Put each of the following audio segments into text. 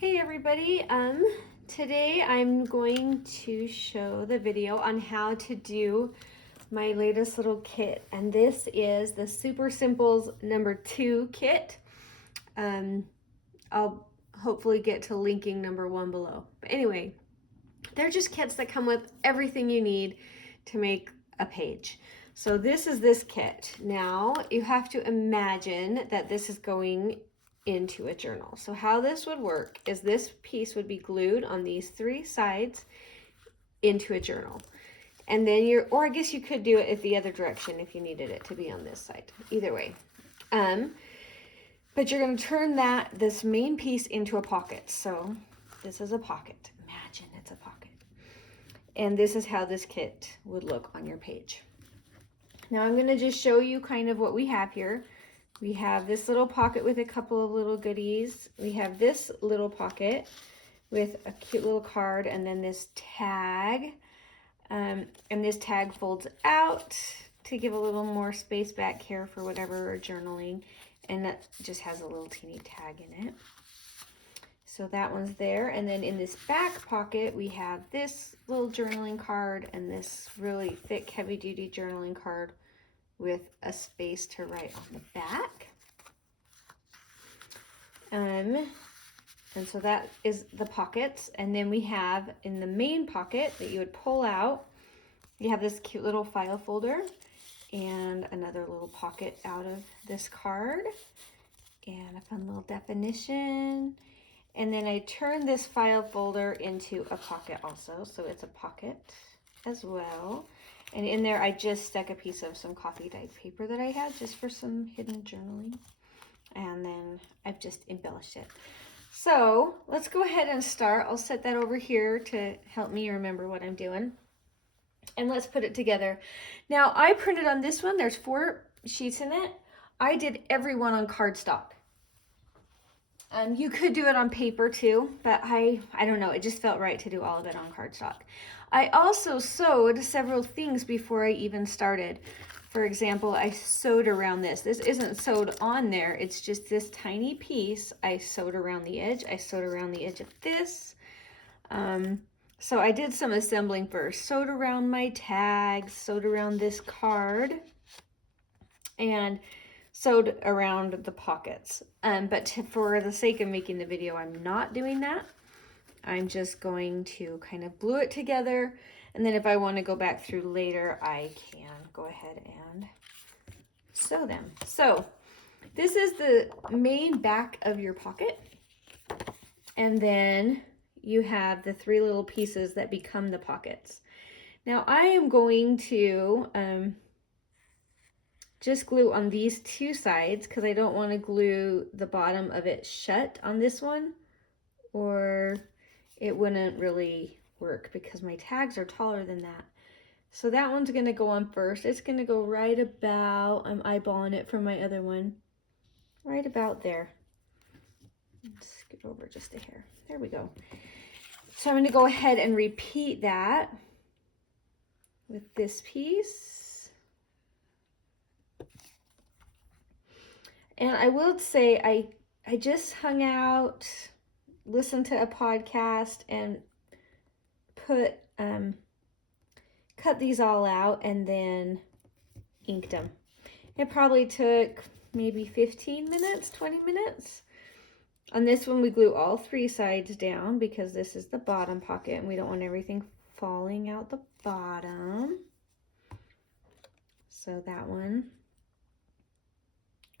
Hey everybody, today I'm going to show the video on how to do my latest little kit, and this is the Super Simples #2 kit. I'll hopefully get to linking #1 below. But anyway, they're just kits that come with everything you need to make a page. So this is this kit. Now you have to imagine that this is going into a journal. So how this would work is this piece would be glued on these 3 sides into a journal. And then or I guess you could do it the other direction if you needed it to be on this side. Either way. But you're going to turn this main piece into a pocket. So this is a pocket. Imagine it's a pocket. And this is how this kit would look on your page. Now I'm going to just show you kind of what we have here. We have this little pocket with a couple of little goodies. We have this little pocket with a cute little card, and then this tag. And this tag folds out to give a little more space back here for whatever we're journaling. And that just has a little teeny tag in it. So that one's there. And then in this back pocket, we have this little journaling card and this really thick, heavy-duty journaling card with a space to write on the back. And so that is the pockets. And then we have in the main pocket that you would pull out, you have this cute little file folder and another little pocket out of this card and a fun little definition. And then I turn this file folder into a pocket also, so it's a pocket as well. And in there, I just stuck a piece of some coffee dyed paper that I had just for some hidden journaling. And then I've just embellished it. So let's go ahead and start. I'll set that over here to help me remember what I'm doing. And let's put it together. Now I printed on this one. There's 4 sheets in it. I did every one on cardstock. You could do it on paper too, but I don't know. It just felt right to do all of it on cardstock. I also sewed several things before I even started. For example, I sewed around this. This isn't sewed on there. It's just this tiny piece. I sewed around the edge. I sewed around the edge of this. So I did some assembling first. Sewed around my tags, sewed around this card, and sewed around the pockets. But for the sake of making the video, I'm not doing that. I'm just going to kind of glue it together. And then if I want to go back through later, I can go ahead and sew them. So this is the main back of your pocket. And then you have the 3 little pieces that become the pockets. Now I am going to just glue on these 2 sides because I don't want to glue the bottom of it shut on this one, or it wouldn't really work because my tags are taller than that. So that one's going to go on first. It's going to go right about, I'm eyeballing it from my other one, right about there. Scoot over just a hair. There we go. So I'm going to go ahead and repeat that with this piece. And I will say I just hung out, listened to a podcast, and put cut these all out and then inked them. It probably took maybe 15 minutes, 20 minutes. On this one, we glue all 3 sides down because this is the bottom pocket and we don't want everything falling out the bottom. So that one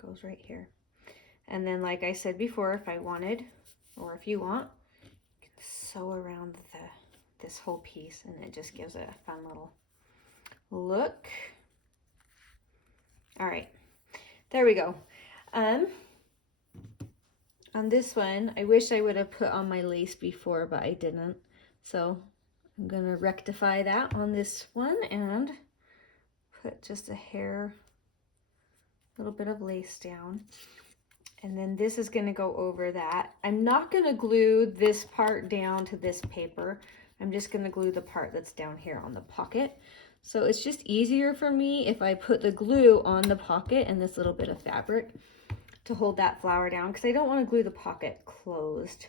goes right here. And then, like I said before, if I wanted, or if you want, you can sew around this whole piece and it just gives it a fun little look. All right, there we go. On this one, I wish I would have put on my lace before, but I didn't. So I'm gonna rectify that on this one and put just a little bit of lace down. And then this is gonna go over that. I'm not gonna glue this part down to this paper. I'm just gonna glue the part that's down here on the pocket. So it's just easier for me if I put the glue on the pocket and this little bit of fabric to hold that flower down, because I don't want to glue the pocket closed.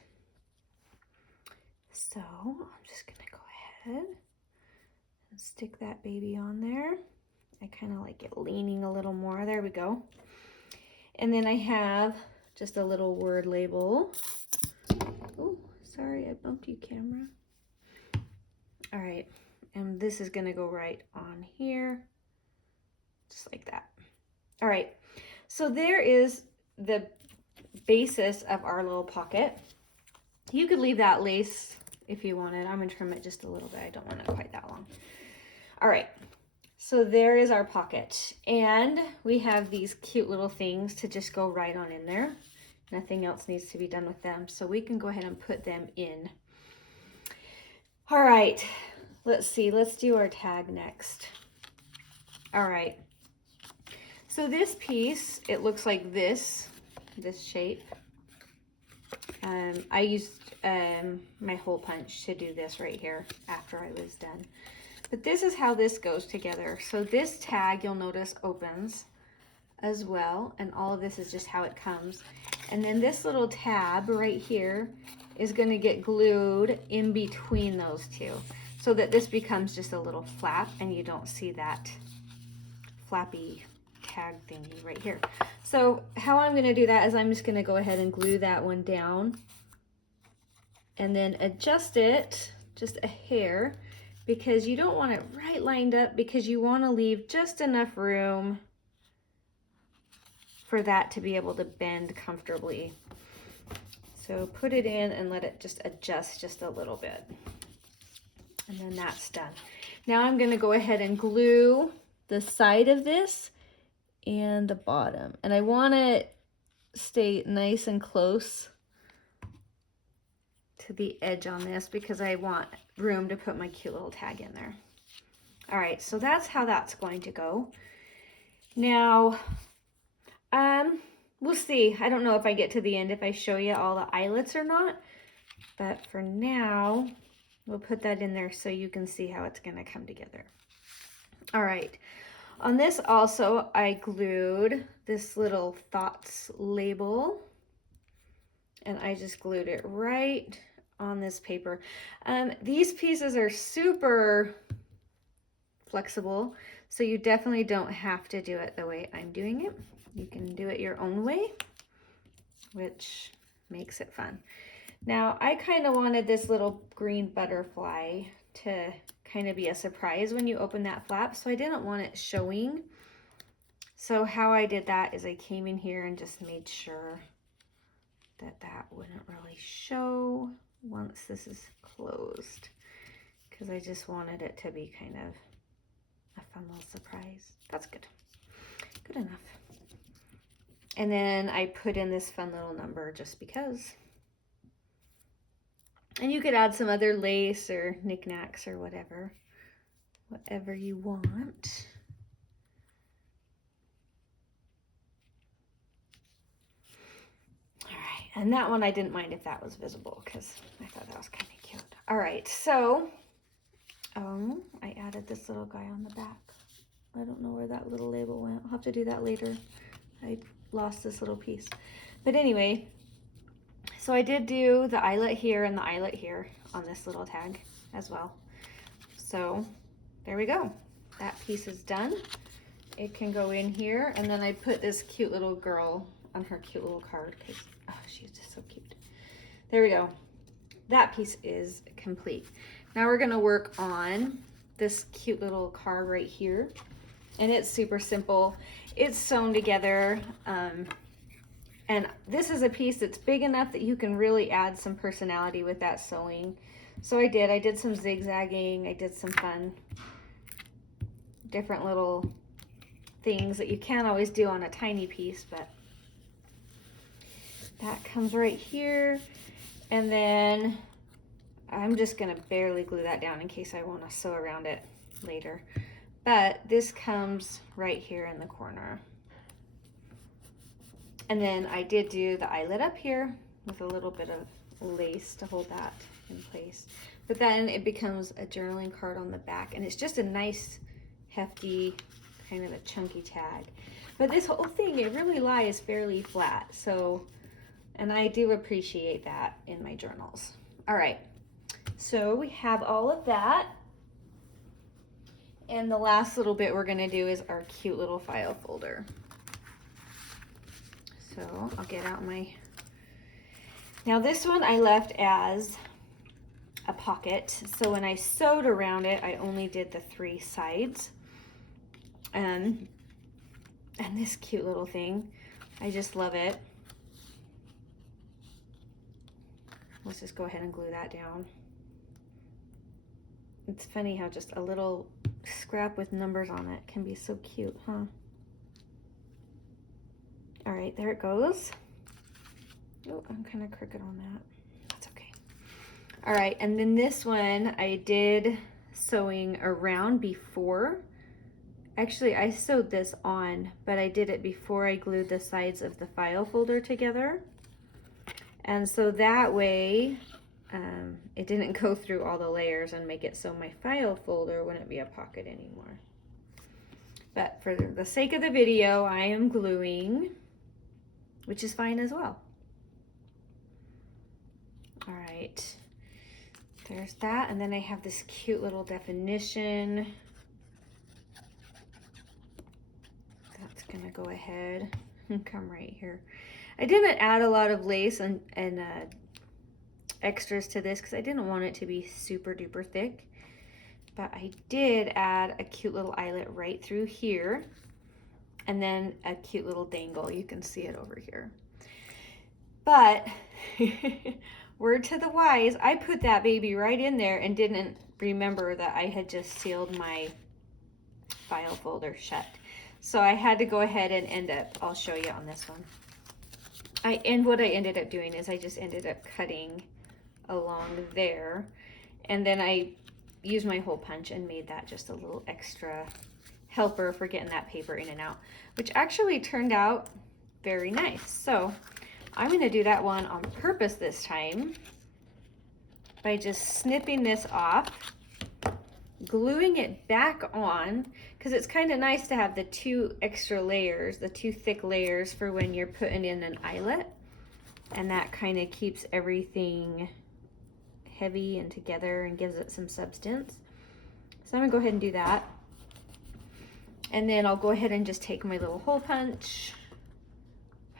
So I'm just gonna go ahead and stick that baby on there. I kind of like it leaning a little more. There we go. And then I have just a little word label. Oh, sorry, I bumped you, camera. All right, and this is gonna go right on here, just like that. All right, so there is the basis of our little pocket. You could leave that lace if you wanted. I'm gonna trim it just a little bit. I don't want it quite that long. All right, so there is our pocket. And we have these cute little things to just go right on in there. Nothing else needs to be done with them. So we can go ahead and put them in. All right, let's see, let's do our tag next. All right, so this piece, it looks like this shape. I used my hole punch to do this right here after I was done. But this is how this goes together. So this tag, you'll notice, opens as well, and all of this is just how it comes. And then this little tab right here is going to get glued in between those two so that this becomes just a little flap and you don't see that flappy tag thingy right here. So how I'm going to do that is I'm just going to go ahead and glue that one down and then adjust it just a hair, because you don't want it right lined up, because you want to leave just enough room for that to be able to bend comfortably. So put it in and let it just adjust just a little bit. And then that's done. Now I'm going to go ahead and glue the side of this and the bottom. And I want to stay nice and close to the edge on this because I want room to put my cute little tag in there. All right, so that's how that's going to go. Now, we'll see. I don't know if I get to the end if I show you all the eyelets or not, but for now, we'll put that in there so you can see how it's gonna come together. All right, on this also, I glued this little thoughts label, and I just glued it right on this paper. These pieces are super flexible, so you definitely don't have to do it the way I'm doing it. You can do it your own way, which makes it fun. Now, I kind of wanted this little green butterfly to kind of be a surprise when you open that flap, so I didn't want it showing. So how I did that is I came in here and just made sure that that wouldn't really show once this is closed, because I just wanted it to be kind of a fun little surprise. That's good. Good enough. And then I put in this fun little number just because. And you could add some other lace or knickknacks or whatever you want. All right, and that one I didn't mind if that was visible because I thought that was kind of cute. All right, so I added this little guy on the back. I don't know where that little label went. I'll have to do that later. I lost this little piece. But anyway, so I did do the eyelet here and the eyelet here on this little tag as well. So there we go. That piece is done. It can go in here, and then I put this cute little girl on her cute little card because she's just so cute. There we go. That piece is complete. Now we're gonna work on this cute little card right here, and it's super simple. It's sewn together, and this is a piece that's big enough that you can really add some personality with that sewing. So I did some zigzagging, I did some fun different little things that you can't always do on a tiny piece, but that comes right here. And then I'm just gonna barely glue that down in case I wanna sew around it later. But this comes right here in the corner. And then I did do the eyelet up here with a little bit of lace to hold that in place. But then it becomes a journaling card on the back, and it's just a nice, hefty, kind of a chunky tag. But this whole thing, it really lies fairly flat. So, and I do appreciate that in my journals. All right, So we have all of that. And the last little bit we're gonna do is our cute little file folder. So I'll get out my, now this one I left as a pocket. So when I sewed around it, I only did the 3 sides. And this cute little thing, I just love it. Let's just go ahead and glue that down. It's funny how just a little scrap with numbers on it can be so cute, huh? All right, there it goes. Oh, I'm kind of crooked on that. That's okay. All right, and then this one I did sewing around before. Actually, I sewed this on, but I did it before I glued the sides of the file folder together. And so that way, it didn't go through all the layers and make it so my file folder wouldn't be a pocket anymore. But for the sake of the video, I am gluing, which is fine as well. All right, there's that. And then I have this cute little definition. That's gonna go ahead and come right here. I didn't add a lot of lace and extras to this because I didn't want it to be super duper thick, but I did add a cute little eyelet right through here, and then a cute little dangle. You can see it over here. But word to the wise, I put that baby right in there and didn't remember that I had just sealed my file folder shut. So I had to go ahead and I'll show you on this one. And what I ended up doing is I just ended up cutting along there, and then I used my hole punch and made that just a little extra helper for getting that paper in and out, which actually turned out very nice. So I'm going to do that one on purpose this time by just snipping this off, gluing it back on, because it's kind of nice to have the 2 extra layers, the 2 thick layers for when you're putting in an eyelet, and that kind of keeps everything heavy and together and gives it some substance. So I'm gonna go ahead and do that. And then I'll go ahead and just take my little hole punch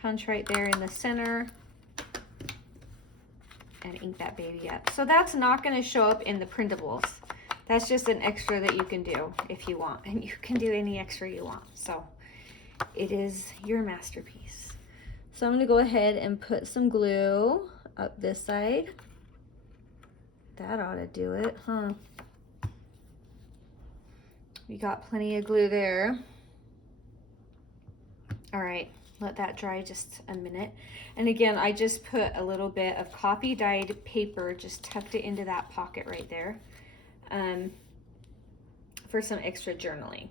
right there in the center, and ink that baby up. So that's not gonna show up in the printables. That's just an extra that you can do if you want, and you can do any extra you want. So it is your masterpiece. So I'm gonna go ahead and put some glue up this side. That ought to do it, huh? We got plenty of glue there. All right, let that dry just a minute. And again, I just put a little bit of copy dyed paper, just tucked it into that pocket right there, for some extra journaling.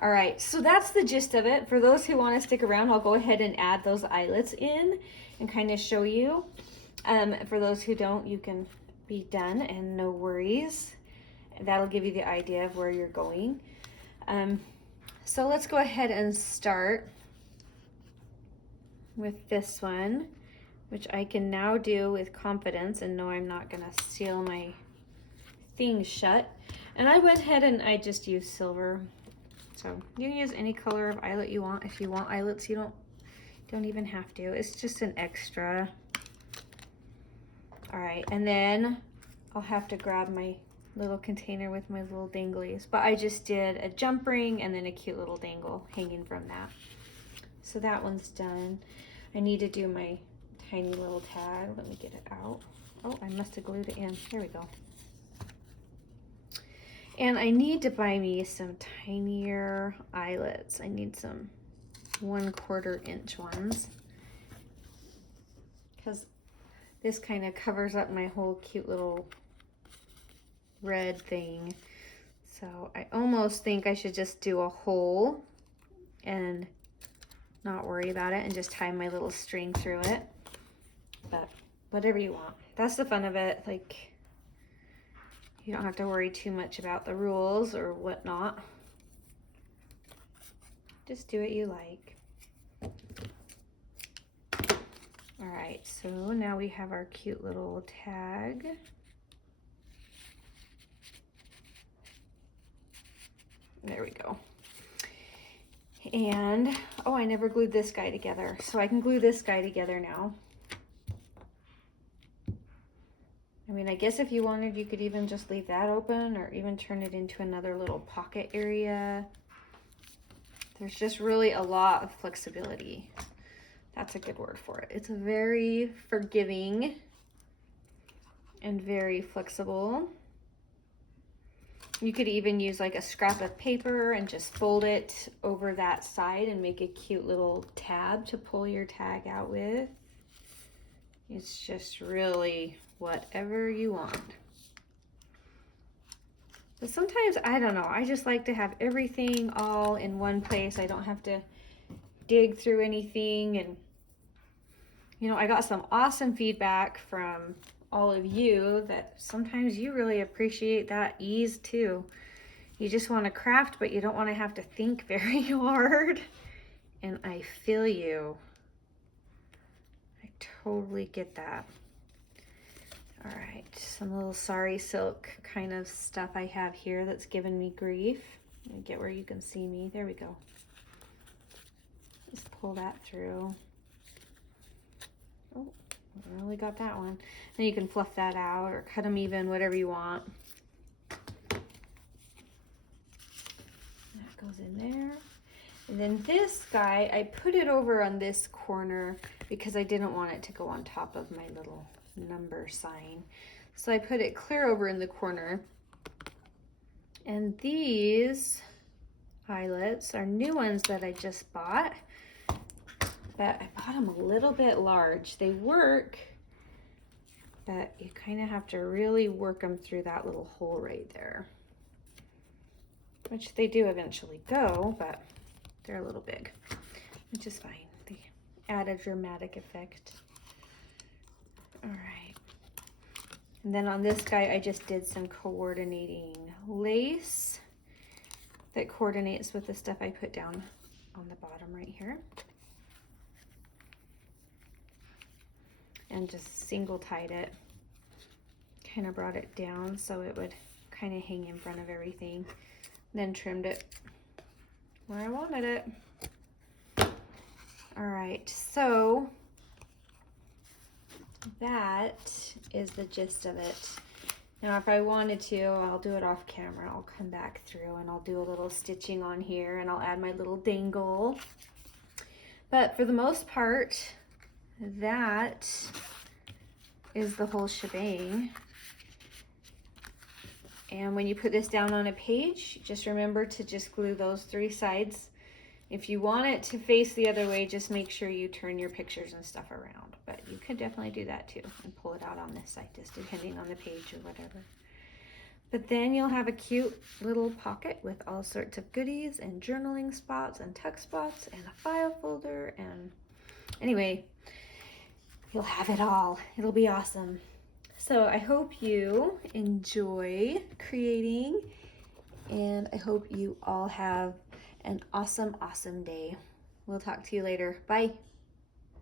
All right, so that's the gist of it. For those who want to stick around, I'll go ahead and add those eyelets in and kind of show you. For those who don't, you can be done and no worries. That'll give you the idea of where you're going. So let's go ahead and start with this one, which I can now do with confidence and know I'm not gonna seal my thing shut. And I went ahead and I just used silver. So you can use any color of eyelet you want. If you want eyelets, you don't even have to. It's just an extra. All right, and then I'll have to grab my little container with my little danglies. But I just did a jump ring and then a cute little dangle hanging from that. So that one's done. I need to do my tiny little tag. Let me get it out. Oh, I must have glued it in. There we go. And I need to buy me some tinier eyelets. I need some 1/4 inch ones, because this kind of covers up my whole cute little red thing. So I almost think I should just do a hole and not worry about it and just tie my little string through it. But whatever you want. That's the fun of it. Like, you don't have to worry too much about the rules or whatnot. Just do what you like. All right, so now we have our cute little tag. There we go. And, oh, I never glued this guy together, so I can glue this guy together now. I mean, I guess if you wanted, you could even just leave that open or even turn it into another little pocket area. There's just really a lot of flexibility. That's a good word for it. It's very forgiving and very flexible. You could even use like a scrap of paper and just fold it over that side and make a cute little tab to pull your tag out with. It's just really whatever you want. But sometimes, I don't know, I just like to have everything all in one place. I don't have to dig through anything. And, you know, I got some awesome feedback from all of you that sometimes you really appreciate that ease too. You just want to craft, but you don't want to have to think very hard. And I feel you. I totally get that. All right, some little sari silk kind of stuff I have here that's giving me grief. Let me get where you can see me. There we go. Just pull that through. Oh, I really got that one. Then you can fluff that out or cut them even, whatever you want. That goes in there. And then this guy, I put it over on this corner because I didn't want it to go on top of my little number sign. So I put it clear over in the corner. And these eyelets are new ones that I just bought. But I bought them a little bit large. They work, but you kind of have to really work them through that little hole right there. Which they do eventually go, but they're a little big, which is fine. They add a dramatic effect. All right. And then on this guy, I just did some coordinating lace that coordinates with the stuff I put down on the bottom right here. And just single tied it. Kind of brought it down so it would kind of hang in front of everything. Then trimmed it where I wanted it. All right, so that is the gist of it. Now, if I wanted to, I'll do it off camera. I'll come back through and I'll do a little stitching on here and I'll add my little dangle. But for the most part, that is the whole shebang. And when you put this down on a page, just remember to just glue those 3 sides. If you want it to face the other way, just make sure you turn your pictures and stuff around. But you could definitely do that too and pull it out on this side, just depending on the page or whatever. But then you'll have a cute little pocket with all sorts of goodies and journaling spots and tuck spots and a file folder. And anyway, you'll have it all. It'll be awesome. So I hope you enjoy creating, and I hope you all have an awesome, awesome day. We'll talk to you later. Bye.